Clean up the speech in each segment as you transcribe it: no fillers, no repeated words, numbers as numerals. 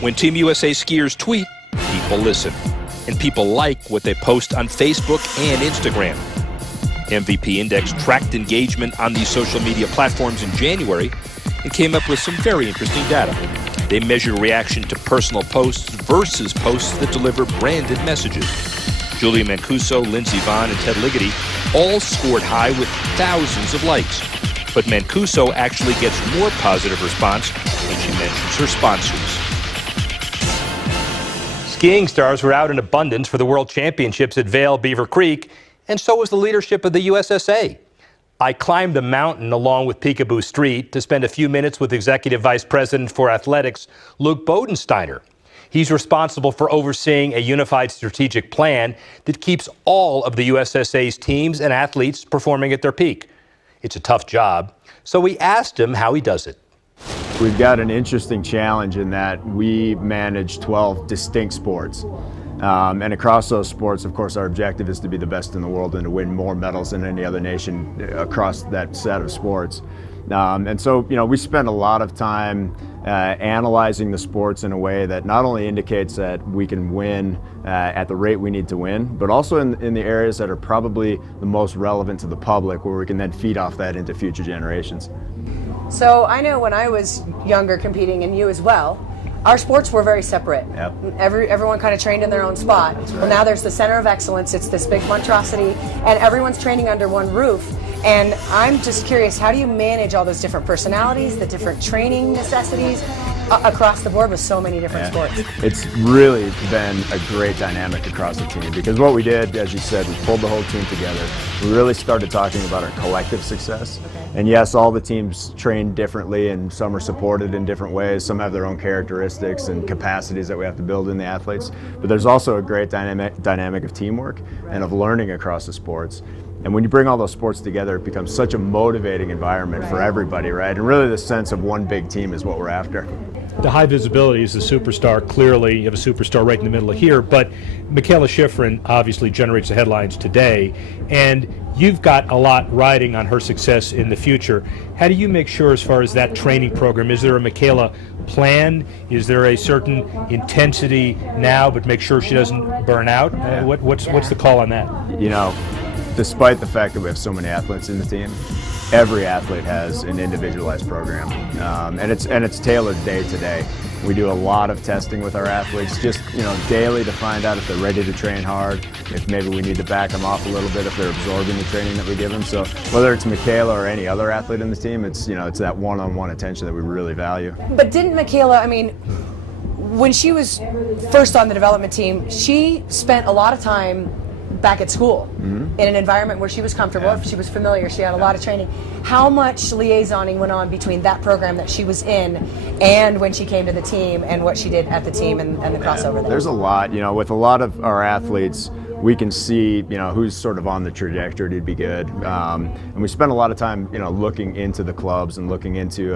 When Team USA skiers tweet, people listen. And people like what they post on Facebook and Instagram. MVP Index tracked engagement on these social media platforms in January and came up with some very interesting data. They measure reaction to personal posts versus posts that deliver branded messages. Julia Mancuso, Lindsey Vonn, and Ted Ligety all scored high with thousands of likes. But Mancuso actually gets more positive response when she mentions her sponsors. Skiing stars were out in abundance for the World Championships at Vail Beaver Creek, and so was the leadership of the USSA. I climbed a mountain along with Peekaboo Street to spend a few minutes with Executive Vice President for Athletics, Luke Bodensteiner. He's responsible for overseeing a unified strategic plan that keeps all of the USSA's teams and athletes performing at their peak. It's a tough job, so we asked him how he does it. We've got an interesting challenge in that we manage 12 distinct sports. And across those sports, of course, our objective is to be the best in the world and to win more medals than any other nation across that set of sports. And so, we spend a lot of time analyzing the sports in a way that not only indicates that we can win at the rate we need to win, but also in the areas that are probably the most relevant to the public, where we can then feed off that into future generations. So I know when I was younger competing, and you as well, our sports were very separate. Yep. Everyone kind of trained in their own spot. Well, now there's the center of excellence. It's this big monstrosity, and everyone's training under one roof. And I'm just curious, how do you manage all those different personalities, the different training necessities across the board with so many different sports? It's really been a great dynamic across the team, because what we did, as you said, we pulled the whole team together. We really started talking about our collective success. Okay. And yes, all the teams train differently, and some are supported in different ways. Some have their own characteristics and capacities that we have to build in the athletes. But there's also a great dynamic of teamwork and of learning across the sports. And when you bring all those sports together, it becomes such a motivating environment for everybody, right? And really the sense of one big team is what we're after. The high visibility is the superstar. Clearly, you have a superstar right in the middle of here, but Mikaela Shiffrin obviously generates the headlines today, and you've got a lot riding on her success in the future. How do you make sure, as far as that training program, is there a Mikaela plan? Is there a certain intensity now, but make sure she doesn't burn out? What's the call on that? Despite the fact that we have so many athletes in the team, every athlete has an individualized program, and it's tailored day to day. We do a lot of testing with our athletes, just daily, to find out if they're ready to train hard, if maybe we need to back them off a little bit if they're absorbing the training that we give them. So whether it's Mikaela or any other athlete in the team, it's that one-on-one attention that we really value. But didn't Mikaela, when she was first on the development team, she spent a lot of time back at school in an environment where she was comfortable, she was familiar, she had a lot of training. How much liaisoning went on between that program that she was in and when she came to the team, and what she did at the team and the crossover there? There's a lot. With a lot of our athletes, we can see, who's sort of on the trajectory to be good. And we spend a lot of time, looking into the clubs and looking into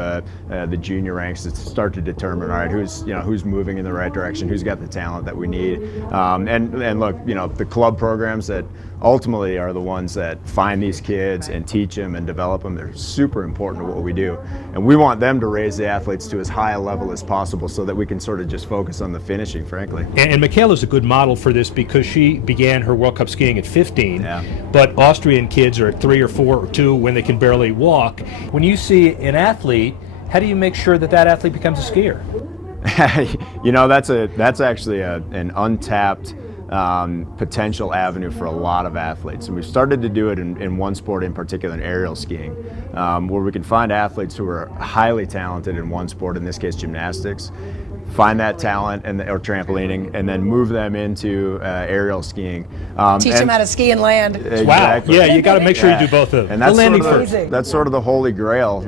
the junior ranks to start to determine, all right, who's moving in the right direction, who's got the talent that we need. And look, the club programs that ultimately are the ones that find these kids and teach them and develop them, they're super important to what we do. And we want them to raise the athletes to as high a level as possible so that we can sort of just focus on the finishing, frankly. And Mikaela's a good model for this, because she began her World Cup skiing at 15, but Austrian kids are at 3 or 4 or 2 when they can barely walk. When you see an athlete, how do you make sure that athlete becomes a skier? That's actually an untapped potential avenue for a lot of athletes. And we've started to do it in one sport in particular, in aerial skiing, where we can find athletes who are highly talented in one sport, in this case gymnastics, find that talent or trampolining, and then move them into aerial skiing. Teach them how to ski and land. Exactly. Wow. Yeah, you got to make sure you do both of them. And that's sort of the holy grail.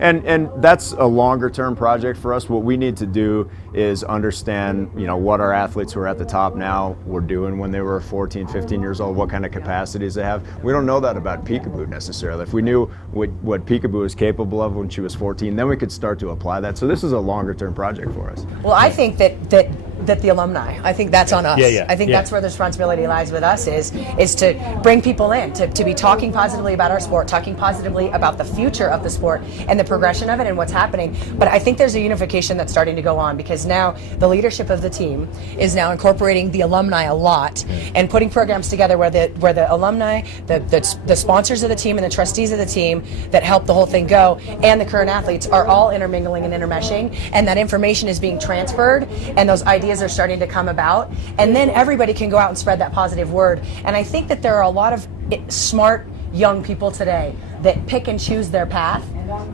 And that's a longer term project for us. What we need to do is understand, what our athletes who are at the top now were doing when they were 14, 15 years old, what kind of capacities they have. We don't know that about Peekaboo necessarily. If we knew what Peekaboo was capable of when she was 14, then we could start to apply that. So this is a longer term project for us. Well, I think that that the alumni. I think that's on us. I think that's where the responsibility lies with us is to bring people in, to be talking positively about our sport, talking positively about the future of the sport and the progression of it and what's happening. But I think there's a unification that's starting to go on, because now the leadership of the team is now incorporating the alumni a lot and putting programs together where the alumni, the sponsors of the team and the trustees of the team that help the whole thing go, and the current athletes are all intermingling and intermeshing, and that information is being transferred, and those ideas are starting to come about, and then everybody can go out and spread that positive word. And I think that there are a lot of smart young people today that pick and choose their path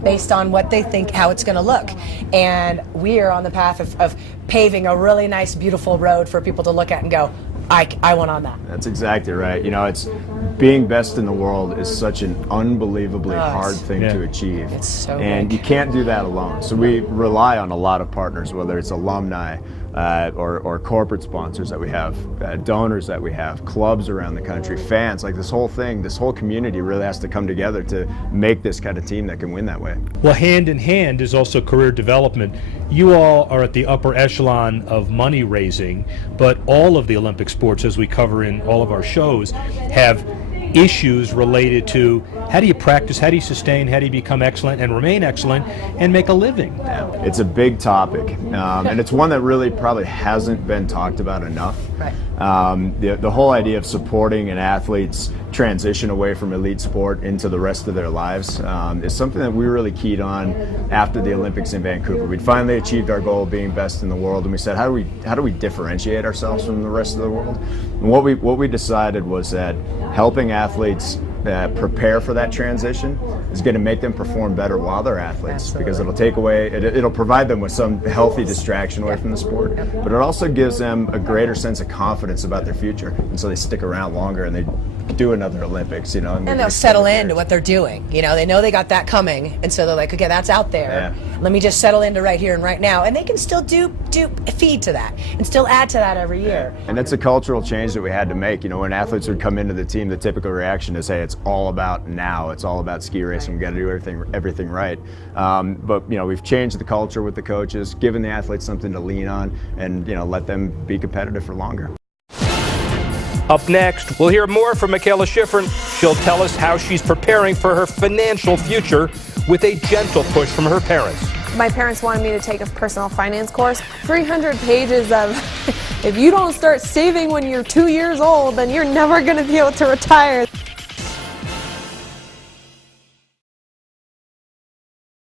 based on what they think, how it's going to look. And we are on the path of paving a really nice, beautiful road for people to look at and go, I want on that. That's exactly right. You know, it's being best in the world is such an unbelievably hard thing to achieve. It's so and big. you can't do that alone. So we rely on a lot of partners, whether it's alumni or corporate sponsors that we have, donors that we have, clubs around the country, fans. Like this whole thing, this whole community really has to come together to make this kind of team that can win that way. Well, hand in hand is also career development. You all are at the upper echelon of money raising, but all of the Olympic sports, as we cover in all of our shows, have issues related to how do you practice, how do you sustain, how do you become excellent and remain excellent and make a living. Yeah, it's a big topic, and it's one that really probably hasn't been talked about enough. Right. The whole idea of supporting an athlete's transition away from elite sport into the rest of their lives is something that we really keyed on after the Olympics in Vancouver. We'd finally achieved our goal of being best in the world, and we said, how do we differentiate ourselves from the rest of the world? And what we decided was that helping athletes prepare for that transition is going to make them perform better while they're athletes. Absolutely. Because it'll take away, it'll provide them with some healthy distraction away from the sport, but it also gives them a greater sense of confidence about their future, and so they stick around longer and they do another Olympics, you know. And they'll settle into what they're doing. You know, they know they got that coming, and so they're like, okay, that's out there. Yeah. Let me just settle into right here and right now. And they can still feed to that and still add to that every year. Yeah. And it's a cultural change that we had to make. You know, when athletes would come into the team, the typical reaction is, hey, it's all about now. It's all about ski racing. We got to do everything right. But you know, we've changed the culture with the coaches, given the athletes something to lean on, and you know, let them be competitive for longer. Up next, we'll hear more from Michaela Schifrin. She'll tell us how she's preparing for her financial future with a gentle push from her parents. My parents wanted me to take a personal finance course. 300 pages of, if you don't start saving when you're 2 years old, then you're never going to be able to retire.